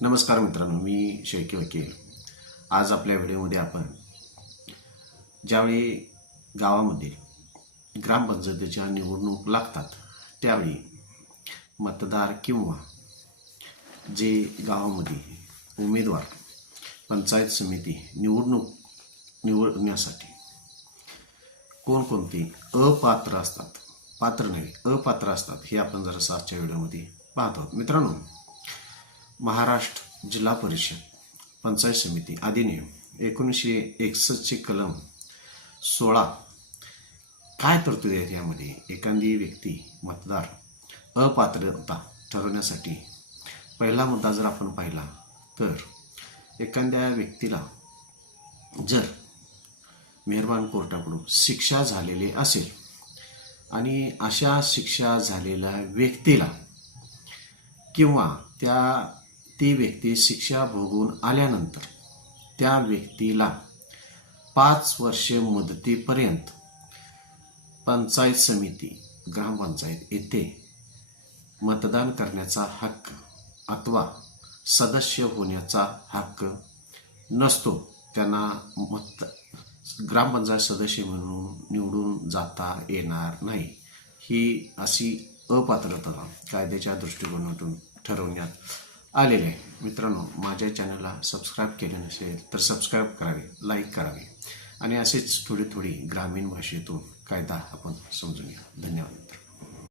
नमस्कार मित्रांनो मी शेळके वकील. आज आपल्या व्हिडिओमध्ये आपण ज्यावेळी गावामध्ये ग्रामपंचायतीच्या निवडणूक लागतात त्यावेळी मतदार किंवा जे गावामध्ये उमेदवार पंचायत समिती निवडणूक निवडण्यासाठी कोणकोणते अपात्र असतात पात्र नाही अपात्र असतात हे आपण जरा आजच्या व्हिडिओमध्ये पाहतो मित्रांनो महाराष्ट्र जिल्हा परिषद पंचायत समिती अधिनियम एकोणीसशे एकसष्टचे कलम सोळा. काय तरतुदी आहेत यामध्ये? एखादी व्यक्ती मतदार अपात्रता ठरवण्यासाठी पहिला मुद्दा जर आपण पाहिला तर एखाद्या व्यक्तीला जर मेहरबान कोर्टाकडून शिक्षा झालेली असेल आणि अशा शिक्षा झालेल्या व्यक्तीला किंवा त्या ती व्यक्ती शिक्षा भोगून आल्यानंतर त्या व्यक्तीला पाच वर्षे मुदतीपर्यंत पंचायत समिती ग्रामपंचायत येथे मतदान करण्याचा हक्क अथवा सदस्य होण्याचा हक्क नसतो. त्यांना मत ग्रामपंचायत सदस्य म्हणून निवडून जाता येणार नाही. ही अशी अपात्रता कायद्याच्या दृष्टिकोनातून ठरवण्यात आलेले आहे. मित्रांनो माझ्या चॅनलला सबस्क्राईब केले नसेल तर सबस्क्राईब करावे लाईक करावे. आणि असेच थोडी थोडी ग्रामीण भाषेतून कायदा आपण समजून घ्या धन्यवाद मित्र